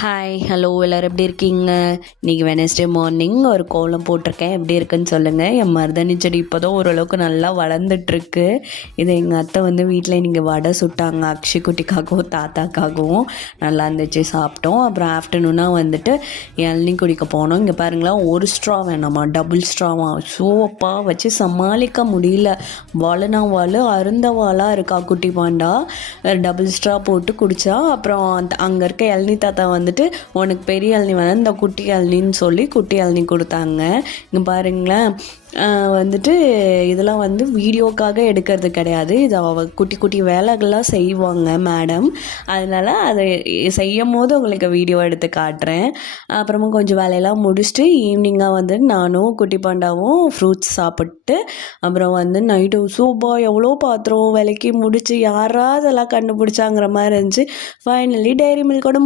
Hi hello எல்லோரும் எப்படி இருக்கீங்க? இன்றைக்கி வெனஸ்டே மார்னிங் ஒரு கோலம் போட்டிருக்கேன். எப்படி இருக்குன்னு சொல்லுங்கள். என் மருதாணி செடி இப்போ தான் ஓரளவுக்கு நல்லா வளர்ந்துட்டுருக்கு. இதை எங்கள் அத்தை வீட்டில் இன்றைக்கி வடை சுட்டாங்க. அக்ஷய் குட்டிக்காகவும் தாத்தாக்காகவும் நல்லா இருந்துச்சு, சாப்பிட்டோம். அப்புறம் ஆஃப்டர்நூனாக இளநீ குடிக்க போனோம். இங்கே பாருங்களேன், ஒரு ஸ்ட்ரா வேணாமா, டபுள் ஸ்ட்ராவா. சோப்பா வச்சு சமாளிக்க முடியல. வாழைனா வாழை அருந்த வாளாக இருக்கா குட்டி பாண்டா. டபுள் ஸ்ட்ரா போட்டு குடித்தா. அப்புறம் அங்கே இருக்க இளநீ தாத்தா உனக்கு பெரிய இளநீ வேணாம், இந்த குட்டி இளநின்னு சொல்லி குட்டி இளநீ கொடுத்தாங்க. இங்கே பாருங்களேன், இதெல்லாம் வீடியோக்காக எடுக்கிறது கிடையாது. இது குட்டி குட்டி வேலைகள்லாம் செய்வாங்க மேடம். அதனால் அதை செய்யும் போது உங்களுக்கு வீடியோ எடுத்து காட்டுறேன். அப்புறமா கொஞ்சம் வேலையெல்லாம் முடிச்சுட்டு ஈவினிங்காக நானும் குட்டி பாண்டாவும் ஃப்ரூட்ஸ் சாப்பிட்டு அப்புறம் நைட்டு சூப்பா எவ்வளோ பாத்திரம் விலைக்கு முடிச்சு யாராவது எல்லாம் கண்டுபிடிச்சாங்கிற மாதிரி இருந்துச்சு. Finally diary மில்கோட